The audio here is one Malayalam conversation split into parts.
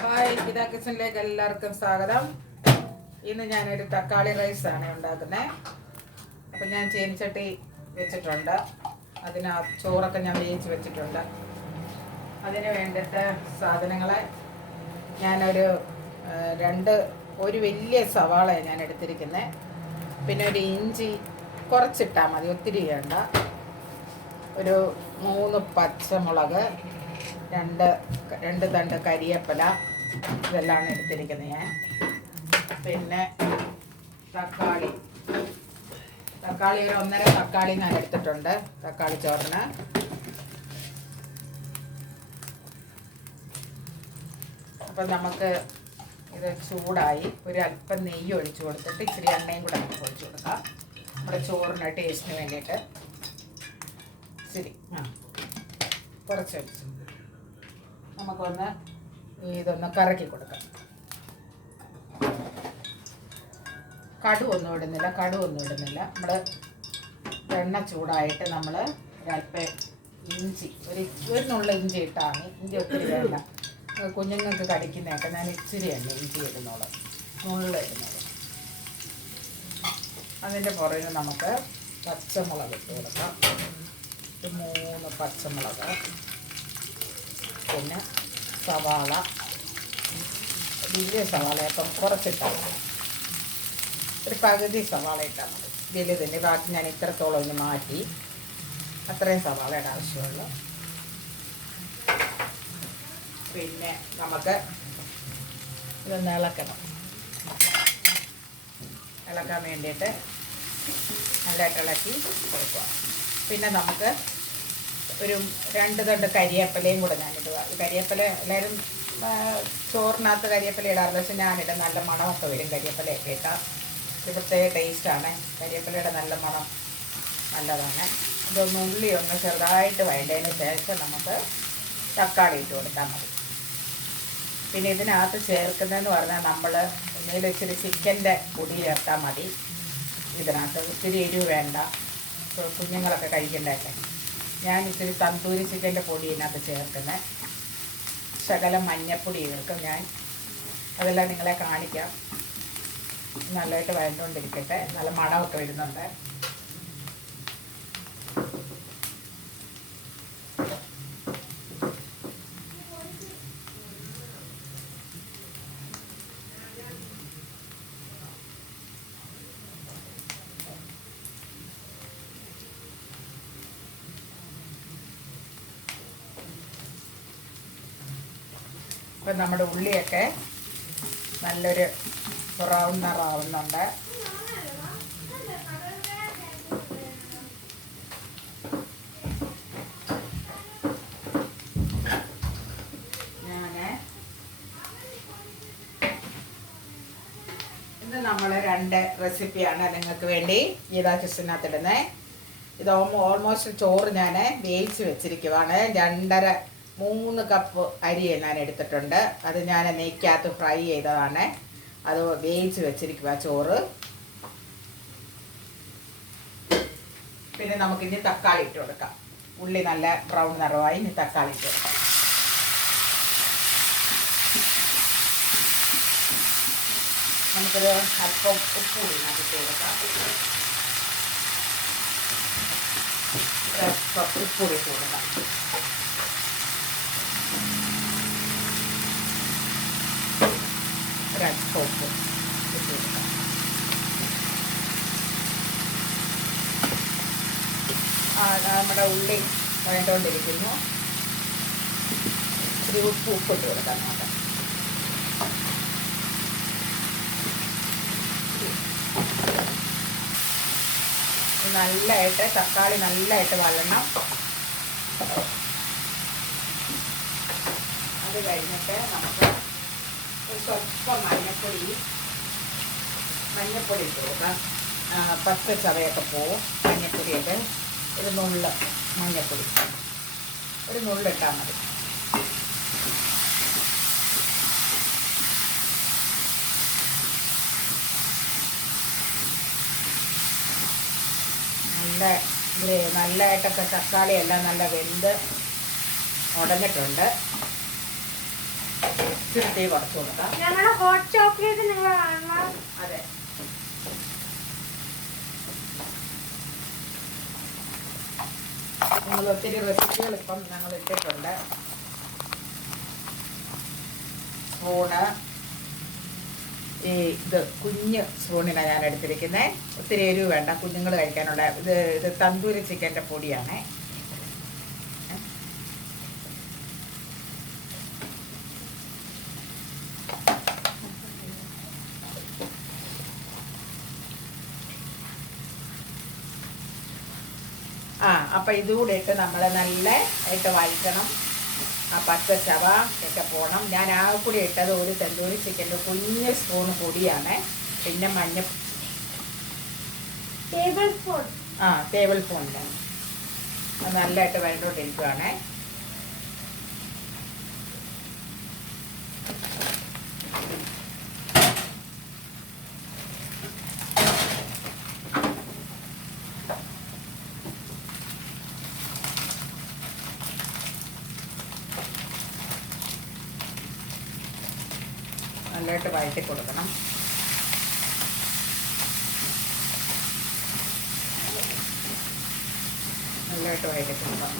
ഹായ്, ഗീതാ കിച്ചണിലേക്ക് എല്ലാവർക്കും സ്വാഗതം. ഇന്ന് ഞാനൊരു തക്കാളി റൈസാണ് ഉണ്ടാക്കുന്നത്. അപ്പം ഞാൻ ചീനിച്ചട്ടി വെച്ചിട്ടുണ്ട്. ചോറൊക്കെ ഞാൻ വേവിച്ച് വെച്ചിട്ടുണ്ട്. അതിന് വേണ്ടിയിട്ട് സാധനങ്ങളെ ഞാനൊരു ഒരു വലിയ സവാളയാണ് ഞാൻ എടുത്തിരിക്കുന്നത്. പിന്നെ ഒരു ഇഞ്ചി കുറച്ചിട്ടാൽ മതി, ഒത്തിരി വേണ്ട. ഒരു 3 പച്ചമുളക്, രണ്ട് തണ്ട് കരിയേപ്പില, ഇതെല്ലാം എടുത്തിരിക്കുന്നത് ഞാൻ. പിന്നെ തക്കാളി ഒരു 1.5 തക്കാളി ഞാൻ എടുത്തിട്ടുണ്ട് തക്കാളി ചോറിന്. അപ്പം നമുക്ക് ഇത് ചൂടായി ഒരു അല്പം നെയ്യ് ഒഴിച്ചു കൊടുത്തിട്ട് ഇച്ചിരി എണ്ണയും കൂടെ നമുക്ക് ഒഴിച്ചു കൊടുക്കാം. നമ്മുടെ ചോറിന് ടേസ്റ്റിന് വേണ്ടിയിട്ട് കുറച്ച് ഒഴിച്ചു നമുക്കൊന്ന് ഇതൊന്ന് കറക്കി കൊടുക്കാം. കടുവൊന്നും ഇടുന്നില്ല. നമ്മൾ എണ്ണ ചൂടായിട്ട് നമ്മൾ ഒരല്പം ഇഞ്ചി, ഒരു നുള്ള ഇഞ്ചി ഇട്ടാൽ മതി. ഇഞ്ചി ഒത്തിരി വേണ്ട, കുഞ്ഞുങ്ങൾക്ക് കടിക്കുന്നതൊക്കെ ഞാൻ ഇച്ചിരി ഇഞ്ചി ഇടുന്നോളൂ, ഇടുന്നോളൂ. അതിൻ്റെ പുറകിൽ നമുക്ക് പച്ചമുളക് ഇട്ട് കൊടുക്കാം. 3 പച്ചമുളക്, പിന്നെ സവാള, വലിയ സവാള അപ്പം കുറച്ചിട്ടാൽ മതി. ഒരു പകുതി സവാള ഇട്ടാൽ മതി, വലുതിൻ്റെ. ബാക്കി ഞാൻ ഇത്രത്തോളം ഒന്ന് മാറ്റി, അത്രയും സവാളയുടെ ആവശ്യമുള്ളൂ. പിന്നെ നമുക്ക് ഇതൊന്ന് ഇളക്കാൻ വേണ്ടിയിട്ട് നല്ലതായിട്ട് ഇളക്കി കൊടുക്കുക. പിന്നെ നമുക്ക് ഒരു 2 തണ്ട് കരിയേപ്പിലയും കൂടെ ഞാനിടുക. കരിയേപ്പില എല്ലാവരും ചോറിനകത്ത് കരിയേപ്പില ഇടാറില്ല, പക്ഷെ ഞാനിടാം. നല്ല മണമൊക്കെ വരും കരിയേപ്പിലയൊക്കെ ഇട്ടാൽ. ഒരു പ്രത്യേക ടേസ്റ്റാണ് കരിയേപ്പിലയുടെ, നല്ല മണം നല്ലതാണ്. ഉള്ളി ഒന്ന് ചെറുതായിട്ട് വഴണ്ടതിന് ശേഷം നമുക്ക് തക്കാളി ഇട്ട് കൊടുത്താൽ മതി. പിന്നെ ഇതിനകത്ത് ചേർക്കുന്നതെന്ന് പറഞ്ഞാൽ നമ്മൾ എന്തെങ്കിലും ഇച്ചിരി ചിക്കൻ്റെ പൊടി ചേർത്താൽ മതി. ഇതിനകത്ത് ഒത്തിരി എരിവ് വേണ്ട, കുഞ്ഞുങ്ങളൊക്കെ കഴിക്കേണ്ടതല്ലേ. ഞാൻ ഇച്ചിരി തന്തൂരി ചിക്കൻ്റെ പൊടി ഇതിനകത്ത് ചേർക്കുന്നത്. ശകലം മഞ്ഞപ്പൊടി ചേർക്കും ഞാൻ. അതെല്ലാം നിങ്ങളെ കാണിക്കാം. നല്ലതായിട്ട് വഴണ്ടുകൊണ്ടിരിക്കട്ടെ. നല്ല മണമൊക്കെ വരുന്നുണ്ട്. ഇപ്പം നമ്മുടെ ഉള്ളിയൊക്കെ നല്ലൊരു ബ്രൗൺ നിറാവുന്നുണ്ട്. ഇന്ന് നമ്മൾ 2 റെസിപ്പിയാണ് നിങ്ങൾക്ക് വേണ്ടി ഗീതാ കിച്ചണിനകത്ത് ഇടുന്നത്. ഇത് ഓൾമോസ്റ്റ് ചോറ് ഞാൻ വേവിച്ച് വെച്ചിരിക്കുവാണ്. 3 കപ്പ് അരി ഞാൻ എടുത്തിട്ടുണ്ട്. അത് ഞാൻ നെയ്ക്കകത്ത് ഫ്രൈ ചെയ്തതാണ്. അത് വേവിച്ച് വെച്ചിരിക്കുക ചോറ്. പിന്നെ നമുക്കിനി തക്കാളി ഇട്ട് കൊടുക്കാം. ഉള്ളി നല്ല ബ്രൗൺ നിറമായി. ഇനി തക്കാളി ഇട്ട് കൊടുക്കാം. നമുക്കൊരു അല്പം ഉപ്പ് കൂടി ഇട്ട് കൊടുക്കാം. ഉപ്പ് കൂടി ഇട്ട് കൊടുക്കാം. ഉപ്പ് ഇട്ട് കൊടുക്കാം. നമ്മുടെ ഉള്ളി വേണ്ടുകൊണ്ടിരിക്കുന്നു. ഒരു ഉപ്പ് ഇട്ട് കൊടുക്കാം. നമുക്ക് നല്ലതായിട്ട് തക്കാളി നല്ലതായിട്ട് വഴണം. അത് കഴിഞ്ഞിട്ട് നമുക്ക് സ്വല്പം മഞ്ഞപ്പൊടി ഇട്ട് കൊടുക്കാം. പച്ച ചവയൊക്കെ പോവും. മഞ്ഞപ്പൊടിയിട്ട് ഒരു നുള്ള് മഞ്ഞപ്പൊടി, ഒരു നുള്ളിട്ടാൽ മതി. നല്ലതായിട്ടൊക്കെ തക്കാളി എല്ലാം നല്ല വെന്ത് ഉടഞ്ഞിട്ടുണ്ട്. ഇച്ചിരി തീ കുറച്ച് കൊടുക്കാം. ഞങ്ങളുടെ ഹോട്ട് ചോക്ലേറ്റ് നിങ്ങൾ കാണണം. അതെ, നിങ്ങൾ ഒത്തിരി റെസിപ്പികൾ ഇപ്പം ഞങ്ങൾ ഇട്ടിട്ടുണ്ട്. സ്പൂണ് ഈ ഇത് കുഞ്ഞ് സ്പൂണിനാണ് ഞാൻ എടുത്തിരിക്കുന്നത്. ഒത്തിരി എരിവ് വേണ്ട, കുഞ്ഞുങ്ങൾ കഴിക്കാനുള്ള. ഇത് തന്തൂരി ചിക്കൻ്റെ പൊടിയാണ്. അപ്പം ഇതുകൂടെ ഇട്ട് നമ്മൾ നല്ല ആയിട്ട് വഴറ്റണം. ആ പച്ച ചവ ഒക്കെ പോകണം. ഞാൻ ആ കൂടി ഇട്ടത് ഒരു തന്തൂരി ചിക്കൻ്റെ കുഞ്ഞ് സ്പൂൺ പൊടിയാണ്. പിന്നെ ടേബിൾ സ്പൂൺ ഉണ്ട്. അത് നല്ലതായിട്ട് വഴണ്ടോണ്ടിരിക്കുകയാണ്. നല്ലതായിട്ട് വഴറ്റി കൊടുക്കണം. നല്ലതായിട്ട് വഴറ്റി കൊടുക്കണം.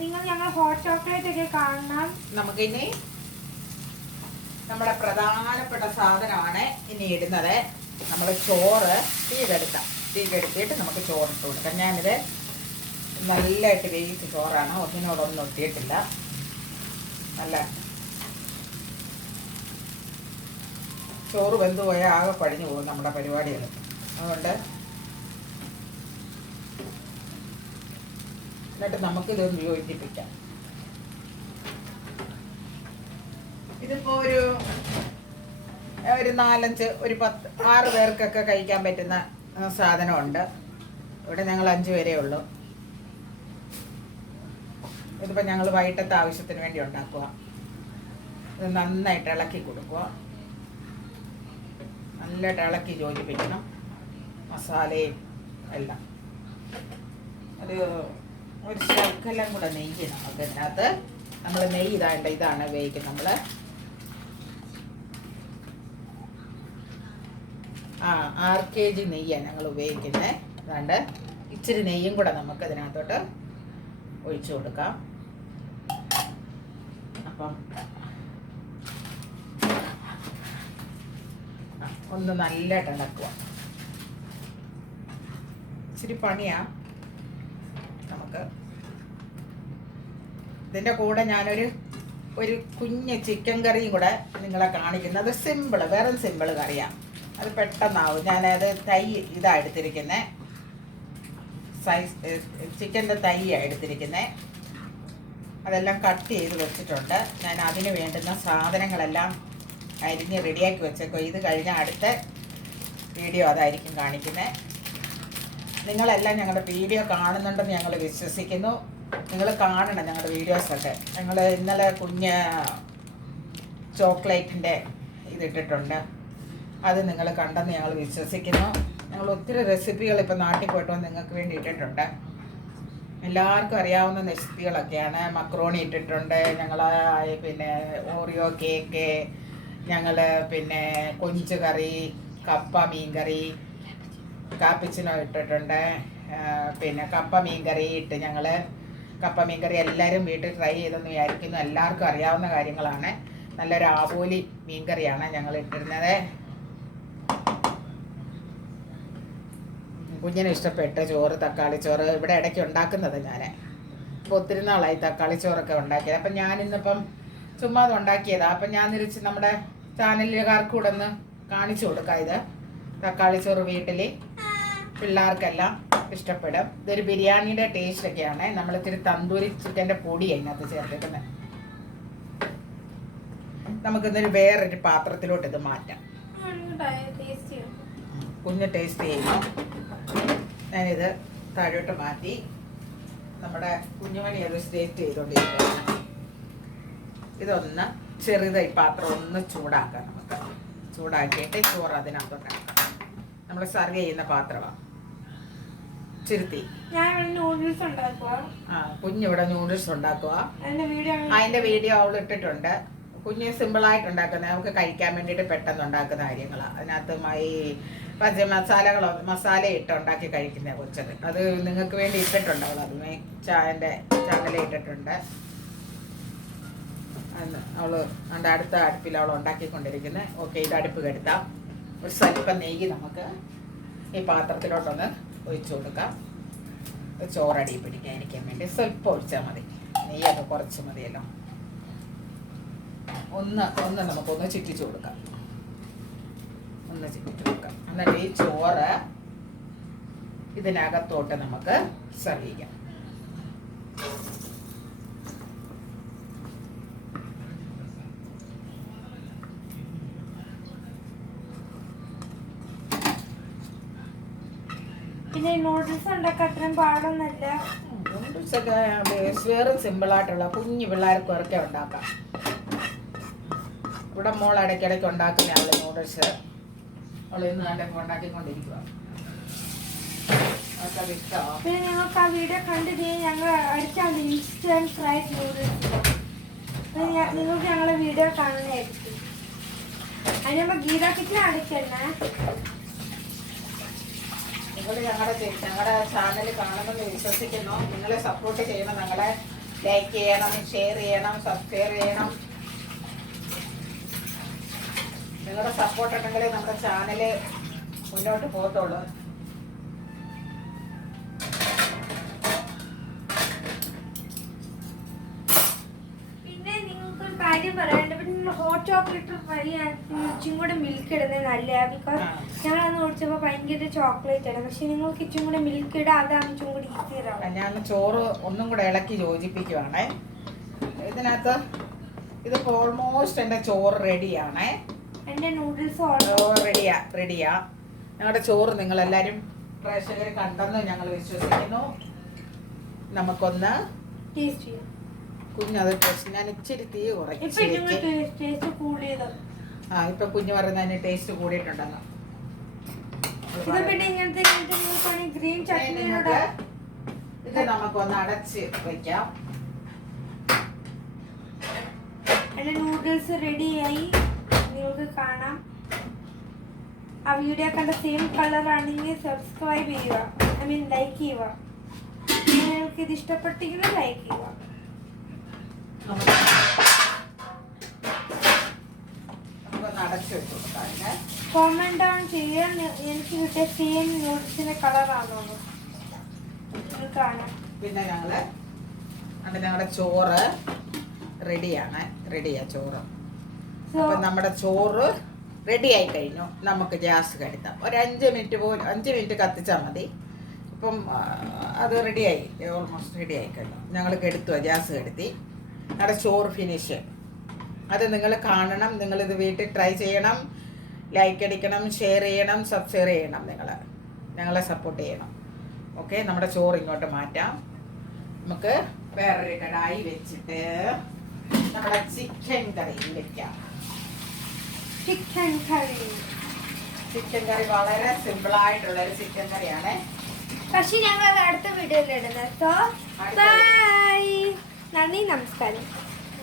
നിങ്ങൾ ഞങ്ങൾ ഹോട്ട് ചോക്ലേറ്റ് ഒക്കെ കാണണം. നമുക്കിനി നമ്മുടെ പ്രധാനപ്പെട്ട സാധനമാണ് ഇനി ഇടുന്നത്. നമ്മൾ ചോറ് തീ കെടുത്തിയിട്ട് നമുക്ക് ചോറിട്ട് കൊടുക്കാം. ഞാനിത് നല്ലതായിട്ട് വേവിച്ച ചോറാണ്, ഒന്നിനോടൊന്നും ഒട്ടിയിട്ടില്ല. നല്ല ചോറ് വെന്ത് പോയാൽ ആകെ പഴിഞ്ഞു പോകും നമ്മുടെ പരിപാടികൾ. അതുകൊണ്ട് എന്നിട്ട് നമുക്കിതൊന്ന് യോജിപ്പിക്കാം. ഇതിപ്പോൾ ഒരു 4-5 ഒരു 10-6 പേർക്കൊക്കെ കഴിക്കാൻ പറ്റുന്ന സാധനമുണ്ട്. ഇവിടെ ഞങ്ങൾ 5 പേരേ ഉള്ളൂ. ഇതിപ്പോൾ ഞങ്ങൾ വൈകിട്ടത്തെ ആവശ്യത്തിന് വേണ്ടി ഉണ്ടാക്കുക. ഇത് നന്നായിട്ട് ഇളക്കി കൊടുക്കുക. നല്ലതായിട്ട് ഇളക്കി യോജിപ്പിക്കണം മസാലയും എല്ലാം. ഒരു ശകലം കൂടെ നെയ്യ് നമുക്ക് ഇതിനകത്ത്. നമ്മൾ നെയ്യ് ഇതാണ് ഉപയോഗിക്കുന്നത്. നമ്മൾ 6 kg നെയ്യാണ് ഞങ്ങൾ ഉപയോഗിക്കുന്നത്. അതുകൊണ്ട് ഇച്ചിരി നെയ്യും കൂടെ നമുക്ക് ഇതിനകത്തോട്ട് ഒഴിച്ചു കൊടുക്കാം. അപ്പം ഒന്ന് നല്ലതായിട്ട് ഇളക്കുക. ഇച്ചിരി പണിയാ നമുക്ക്. ഇതിൻ്റെ കൂടെ ഞാനൊരു കുഞ്ഞ് ചിക്കൻ കറിയും കൂടെ നിങ്ങളെ കാണിക്കുന്നത്. സിമ്പിള്, വെറും സിമ്പിള് കറിയാണ്. അത് പെട്ടെന്നാവും. ഞാനത് ഇതാണ് എടുത്തിരിക്കുന്നത്. ചിക്കൻ്റെ തൈയാണ് എടുത്തിരിക്കുന്നത്. അതെല്ലാം കട്ട് ചെയ്ത് വെച്ചിട്ടുണ്ട്. ഞാൻ അതിന് വേണ്ടുന്ന സാധനങ്ങളെല്ലാം അരിഞ്ഞ് റെഡിയാക്കി വെച്ചേക്കോ. ഇത് കഴിഞ്ഞ അടുത്ത വീഡിയോ അതായിരിക്കും കാണിക്കുന്നത്. നിങ്ങളെല്ലാം ഞങ്ങളുടെ വീഡിയോ കാണുന്നുണ്ടെന്ന് ഞങ്ങൾ വിശ്വസിക്കുന്നു. നിങ്ങൾ കാണണം ഞങ്ങളുടെ വീഡിയോസൊക്കെ. ഞങ്ങൾ ഇന്നലെ കുഞ്ഞ് ചോക്ലേറ്റിൻ്റെ ഇതിട്ടിട്ടുണ്ട്. അത് നിങ്ങൾ കണ്ടെന്ന് ഞങ്ങൾ വിശ്വസിക്കുന്നു. ഞങ്ങൾ ഒത്തിരി റെസിപ്പികൾ ഇപ്പോൾ നാട്ടിൽ പോയിട്ട് നിങ്ങൾക്ക് വേണ്ടി ഇട്ടിട്ടുണ്ട്. എല്ലാവർക്കും അറിയാവുന്ന റെസിപ്പികളൊക്കെയാണ്. മക്രോണി ഇട്ടിട്ടുണ്ട് ഞങ്ങൾ. പിന്നെ ഓറിയോ കേക്ക്, ഞങ്ങൾ പിന്നെ കൊഞ്ച് കറി, കപ്പ മീൻ കറി, കാപ്പിച്ചിനോ ഇട്ടിട്ടുണ്ട്. പിന്നെ കപ്പ മീൻ കറി ഇട്ട് ഞങ്ങൾ. കപ്പ മീൻ കറി എല്ലാവരും വീട്ടിൽ ട്രൈ ചെയ്തെന്ന് വിചാരിക്കുന്നു. എല്ലാവർക്കും അറിയാവുന്ന കാര്യങ്ങളാണ്. നല്ലൊരു ആവോലി മീൻ കറിയാണ് ഞങ്ങൾ ഇട്ടിരുന്നത്. കുഞ്ഞിന് ഇഷ്ടപ്പെട്ട ചോറ്, തക്കാളി ചോറ്. ഇവിടെ ഇടയ്ക്ക് ഉണ്ടാക്കുന്നത് ഞാൻ. ഇപ്പോൾ ഒത്തിരി നാളായി തക്കാളി ചോറൊക്കെ ഉണ്ടാക്കിയത്. അപ്പം ഞാനിന്നിപ്പം ചുമ്മാ അത് ഉണ്ടാക്കിയതാണ്. അപ്പം ഞാൻ തിരിച്ച് നമ്മുടെ ചാനലുകാർക്ക് കൂടെ ഒന്ന് കാണിച്ചു കൊടുക്കാം. ഇത് തക്കാളി ചോറ് വീട്ടിൽ പിള്ളേർക്കെല്ലാം ഇഷ്ടപ്പെടും. ഇതൊരു ബിരിയാണിയുടെ ടേസ്റ്റ് ഒക്കെയാണ്. നമ്മൾ ഇത്തിരി തന്തൂരി ചിക്കൻ്റെ പൊടി അതിനകത്ത് ചേർത്തിട്ടുണ്ട്. നമുക്കിന്നൊരു വേറൊരു പാത്രത്തിലോട്ട് ഇത് മാറ്റാം. കുഞ്ഞ് ടേസ്റ്റ് ചെയ്യുന്നു. ഞാനിത് താഴോട്ട് മാറ്റി നമ്മുടെ കുഞ്ഞുമണി അത് സ്റ്റേറ്റ് ചെയ്തുകൊണ്ടിരിക്കുകയാണ്. ഇതൊന്ന് ചെറുതായി പാത്രം ഒന്ന് ചൂടാക്കാം. നമുക്ക് ചൂടാക്കിയിട്ട് ചോറ് അതിനകത്തോട്ടാക്കാം. നമ്മൾ സർവ് ചെയ്യുന്ന പാത്രമാണ്. ചിരുത്തി നൂഡിൽസ് ഉണ്ടാക്കുക. കുഞ്ഞിവിടെ നൂഡിൽസ് ഉണ്ടാക്കുക. അതിന്റെ വീഡിയോ അവൾ ഇട്ടിട്ടുണ്ട്. കുഞ്ഞ് സിമ്പിളായിട്ട് ഉണ്ടാക്കുന്നത്, നമുക്ക് കഴിക്കാൻ വേണ്ടിയിട്ട് പെട്ടെന്ന് ഉണ്ടാക്കുന്ന കാര്യങ്ങളാണ്. അതിനകത്ത് പച്ച മസാല ഇട്ട് ഉണ്ടാക്കി കഴിക്കുന്ന കൊച്ചത്. അത് നിങ്ങൾക്ക് വേണ്ടി ഇട്ടിട്ടുണ്ട് അവൾ. അതുമേ എൻ്റെ ചാനലിൽ ഇട്ടിട്ടുണ്ട്. അവള് അതിൻ്റെ അടുത്ത അടുപ്പിൽ അവൾ ഉണ്ടാക്കിക്കൊണ്ടിരിക്കുന്നത്. ഓക്കെ, ഇത് അടുപ്പ് കെടുത്താം. ഒരു സ്വല്പം നെയ്യ് നമുക്ക് ഈ പാത്രത്തിലോട്ടൊന്ന് ഒഴിച്ചു കൊടുക്കാം. ചോറടി പിടിക്കാതിരിക്കാൻ വേണ്ടി സ്വല്പം ഒഴിച്ചാൽ മതി. നെയ്യൊക്കെ കുറച്ച് മതിയല്ലോ. ഒന്ന് നമുക്കൊന്ന് ചിറ്റിച്ചു കൊടുക്കാം. ഒന്ന് ചിറ്റിച്ചു കൊടുക്കാം. എന്നിട്ട് ഈ ചോറ് ഇതിനകത്തോട്ട് നമുക്ക് സെർവ് ചെയ്യാം. പിന്നെ നൂഡിൽസ് ഉണ്ടാക്കാൻ അത്രയും പാടൊന്നുമില്ല. നൂഡിൽസൊക്കെ വേറെ സിമ്പിളായിട്ടുള്ള കുഞ്ഞു പിള്ളേർക്ക് ഒക്കെ ഉണ്ടാക്കാം. ഇവിടെ മോൾ ഇടയ്ക്കിടയ്ക്ക് ഉണ്ടാക്കുന്ന അവള് നൂഡിൽസ്. അവൾ ഇന്ന് കണ്ടപ്പോൾ ഉണ്ടാക്കിക്കൊണ്ടിരിക്കുക. അവർക്കത് ഇഷ്ടമാണ്. പിന്നെ ഞങ്ങൾക്ക് ആ വീഡിയോ കണ്ടിട്ട് ഞങ്ങൾ അടിച്ചാൽ ഇൻസ്റ്റന്റ് ഫ്രൈഡ് നൂഡിൽസ്. നിങ്ങൾക്ക് ഞങ്ങളെ വീഡിയോ കാണുന്നതായിരിക്കും. അതിനുമ്പോ ഗീത കിച്ചൻ അടിച്ചെന്നെ. നിങ്ങൾ ഞങ്ങളുടെ ചാനൽ കാണുമെന്ന് വിശ്വസിക്കുന്നു. നിങ്ങളെ സപ്പോർട്ട് ചെയ്യണം. ഞങ്ങളെ ലൈക്ക് ചെയ്യണം, ഷെയർ ചെയ്യണം, സബ്സ്ക്രൈബ് ചെയ്യണം. നിങ്ങളുടെ സപ്പോർട്ട് ഉണ്ടെങ്കിലേ നമ്മുടെ ചാനല് മുന്നോട്ട് പോകത്തുള്ളൂ. പിന്നെ നിങ്ങൾക്ക് കാര്യം പറയാനുണ്ട്. പിന്നെ ഹോട്ട് ചോക്ലേറ്റ് ഫ്രൈ ഇച്ചും കൂടെ മിൽക്ക് ഇടുന്നത് നല്ലതാണ്. ബിക്കോസ് ഞങ്ങളന്ന് കുടിച്ചപ്പോൾ ഭയങ്കര ചോക്ലേറ്റ് ആണ്. പക്ഷെ നിങ്ങൾക്ക് ഇച്ചും കൂടെ മിൽക്ക് ഇടാം. അതാണ് ഇച്ചും കൂടി ഈസിയാണ്. ഞാൻ ചോറ് ഒന്നും കൂടെ ഇളക്കി യോജിപ്പിക്കുവാണേ. ഇതിനകത്ത് ഇതിപ്പോൾ ഓൾമോസ്റ്റ് എൻ്റെ ചോറ് റെഡിയാണേ. എൻ്റെ നൂഡിൽസ് റെഡിയാ. ഞങ്ങളുടെ ചോറ് നിങ്ങളെല്ലാവരും പ്രേക്ഷകർ കണ്ടെന്ന് ഞങ്ങൾ വിശ്വസിക്കുന്നു. നമുക്കൊന്ന് ടേസ്റ്റ് ചെയ്യാം. കുഞ്ഞത് ടേസ്റ്റ് ഞാൻ ഇച്ചിരി തീ കുറച്ച് ഇപ്പൊ കുഞ്ഞ് പറയുന്നതിന് ടേസ്റ്റ് കൂടിയിട്ടുണ്ടെന്ന്. ഇത് നമുക്കൊന്ന് അടച്ച് വെക്കാം. എൻ്റെ നൂഡിൽസ് റെഡിയായി. നിങ്ങൾക്ക് കാണാം. ആ വീഡിയോ കണ്ട സെയിം കളർ ആണെങ്കിൽ സബ്സ്ക്രൈബ് ചെയ്യുക. ലൈക്ക് ചെയ്യുക. നിങ്ങൾക്ക് ഇത് ഇഷ്ടപ്പെട്ടെങ്കിൽ ലൈക്ക് ചെയ്യുക. കോമെന്റ് ഡൗൺ ചെയ്യാൻ എനിക്ക് കിട്ടിയ സെയിം നൂഡിൽസിന്റെ കളറാണോ കാണാം. പിന്നെ ഞങ്ങളുടെ ചോറ് റെഡിയാ ചോറ്. അപ്പൊ നമ്മുടെ ചോറ് റെഡി ആയി കഴിഞ്ഞു. നമുക്ക് ഗ്യാസ് കെടുത്താം. ഒരു 5 മിനിറ്റ് കത്തിച്ചാൽ മതി. ഇപ്പം അത് റെഡിയായി, ഓൾമോസ്റ്റ് റെഡി ആയി കഴിഞ്ഞു. ഞങ്ങൾ കെടുത്തുക, ഗ്യാസ് കെടുത്തി. ഞങ്ങളുടെ ചോറ് ഫിനിഷ്. അത് നിങ്ങൾ കാണണം. നിങ്ങളിത് വീട്ടിൽ ട്രൈ ചെയ്യണം. ലൈക്ക് അടിക്കണം, ഷെയർ ചെയ്യണം, സബ്സ്ക്രൈബ് ചെയ്യണം. ഞങ്ങളെ സപ്പോർട്ട് ചെയ്യണം. ഓക്കെ, നമ്മുടെ ചോറ് ഇങ്ങോട്ട് മാറ്റാം. നമുക്ക് വേറൊരു കടായി വെച്ചിട്ട് നമ്മുടെ ചിക്കൻ കറി വെക്കാം. ചിക്കൻ കറി വളരെ സിമ്പിളായിട്ടുള്ള ഒരു ചിക്കൻ കറിയാണ്. പക്ഷെ ഞങ്ങൾ അടുത്ത വീഡിയോയിൽ ഇടുന്നത്. So bye. നന്ദി, നമസ്കാരം.